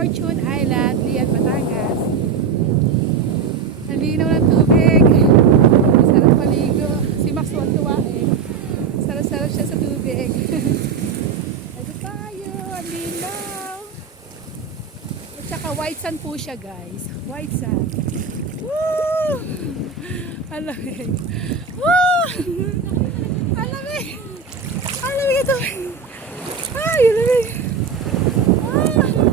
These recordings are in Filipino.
Fortune Island, Lian, Batangas. Ang linaw ng tubig. Sarap maligo. Si Max tuwa eh. Sarap-sarap siya sa tubig. Ito tayo. Ang linaw. At saka white sand po siya guys. White sand. Woo! Ang lamig. Woo! Ang lamig. Ang lamig ito. Ay, ang lamig. Ang lamig.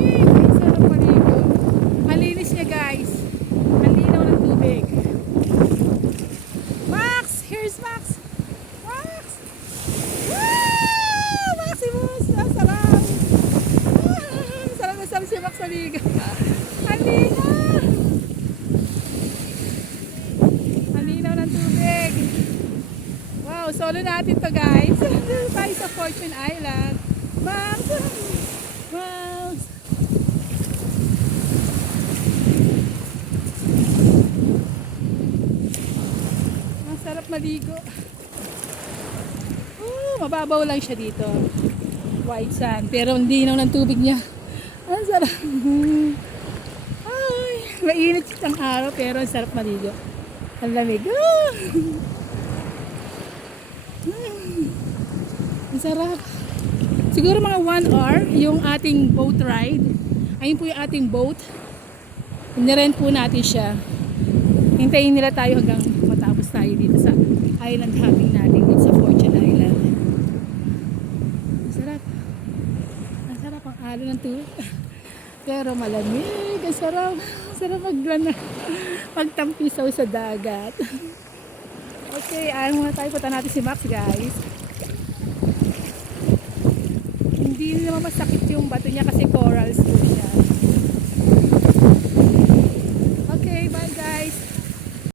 Ay, sarap maligo. Malinis niya guys. Malinaw ng tubig. Max! Here's Max! Max! Woo! Maximus! Ang sarap! Sarap na sarap si Max maligo. Ang linaw! Ang linaw ng tubig. Wow, solo natin to guys. Tayo sa Fortune Island. Max! Max! Ang sarap maligo. Mababaw lang siya dito. White sand. Pero ang linaw ng tubig niya. Ang sarap. Ay, mainit ang araw pero ang sarap maligo. Ang lamig. Ang sarap. Siguro mga 1 hour yung ating boat ride. Ayun po yung ating boat. Nirent po natin siya. Hintayin nila tayo hanggang matapos tayo dito sa island hopping natin dito sa Fortune Island. Ang sarap. Ang sarap ang alo ng tubig. Pero malamig. Ang sarap. Ang sarap magtampisaw sa dagat. Okay, ayaw muna tayo. Punta natin si Max guys. Hindi naman masakit yung bato niya kasi corals po siya. Okay, bye guys.